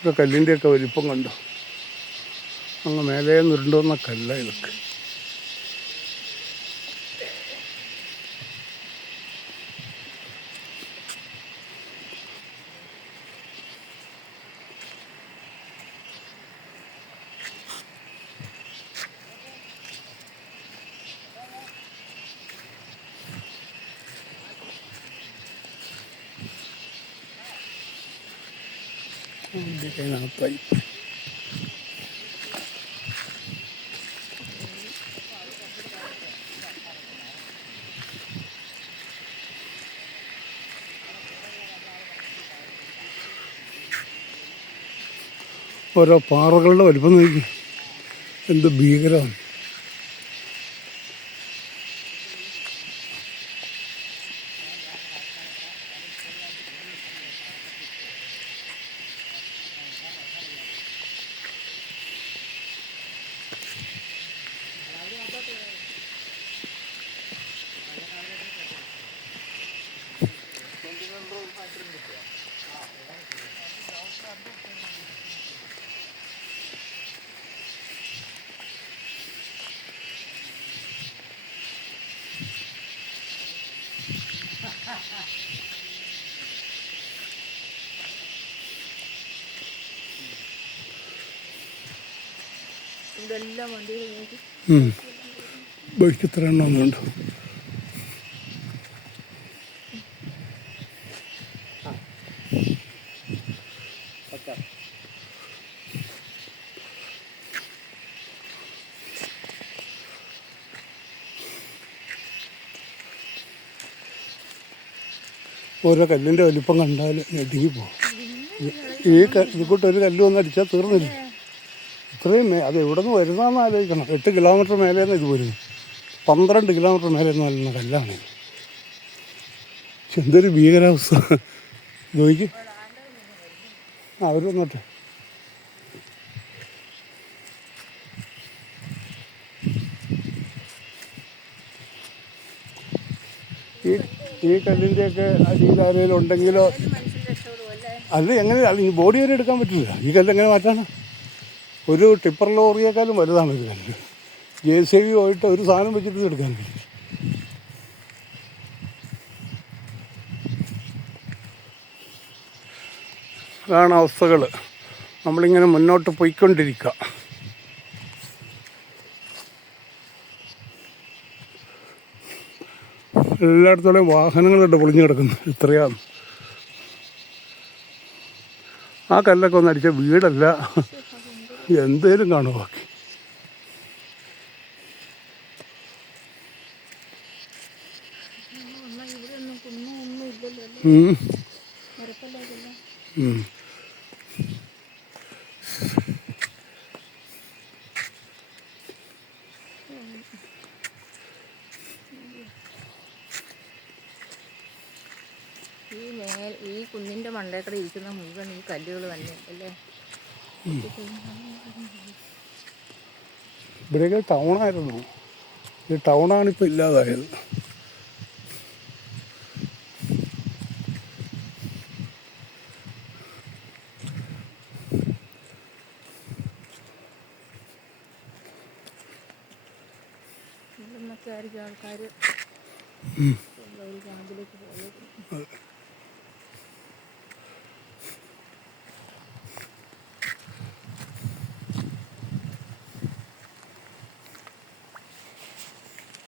ഇതൊക്കെ കല്ലിൻ്റെയൊക്കെ വലിപ്പം കണ്ടു. അങ്ങ് മേലെ നിരുണ്ടോന്ന കല്ല ഇതൊക്കെ. അതിനകത്തായി ഓരോ പാറകളുടെ വലിപ്പം നോക്കി, എന്ത് ഭീകരമാണ്. ബൈക്ക് എത്ര എണ്ണം ഒന്നുണ്ട്. ഓരോ കല്ലിൻ്റെ വലിപ്പം കണ്ടാൽ ഞെട്ടിങ്ങി പോകും. ഇതുകൂട്ടൊരു കല്ല് വന്ന് അടിച്ചാൽ തീർന്നില്ല. ഇത്രയും അത് എവിടെ നിന്ന് വരുന്നതെന്ന് ആലോചിക്കണം. 8 കിലോമീറ്റർ മേലേന്ന് ഇത് വരുന്നു. 12 കിലോമീറ്റർ മേലേന്ന് വരുന്ന കല്ലാണ്. എന്തൊരു ഭീകരാവസ്ഥ നോക്കി. അവർ വന്നോട്ടെ. ഈ കല്ലിൻ്റെയൊക്കെ അടിയിൽ ആരെങ്കിലും ഉണ്ടെങ്കിലോ അല്ല, എങ്ങനെ ഈ ബോഡി വരെ എടുക്കാൻ പറ്റില്ല. ഈ കല്ല് എങ്ങനെ മാറ്റാണ്? ഒരു ടിപ്പർ ലോറിയേക്കാളും വലുതാണ് ഒരു കല്ല്. JCB പോയിട്ട് ഒരു സാധനം വെച്ചിട്ട് എടുക്കാൻ പറ്റില്ല. അതാണ് അവസ്ഥകൾ. നമ്മളിങ്ങനെ മുന്നോട്ട് പോയിക്കൊണ്ടിരിക്കുക. എല്ലായിടത്തോടെയും വാഹനങ്ങളുണ്ട് പൊളിഞ്ഞു കിടക്കുന്നു. ഇത്രയാണ്. ആ കല്ലൊക്കെ ഒന്ന് അടിച്ച വീടല്ല, എന്തേലും കാണുമോ ബാക്കി. ഈ കുന്നിൻ്റെ മണ്ടേക്കടെ ഇരിക്കുന്ന മുഴുവൻ ഈ കല്ലുകൾ തന്നെ അല്ലേ? ഇവിടെയൊക്കെ ടൗണായിരുന്നു. ഈ ടൗണാണിപ്പോൾ ഇല്ലാതായത്. ആൾക്കാർ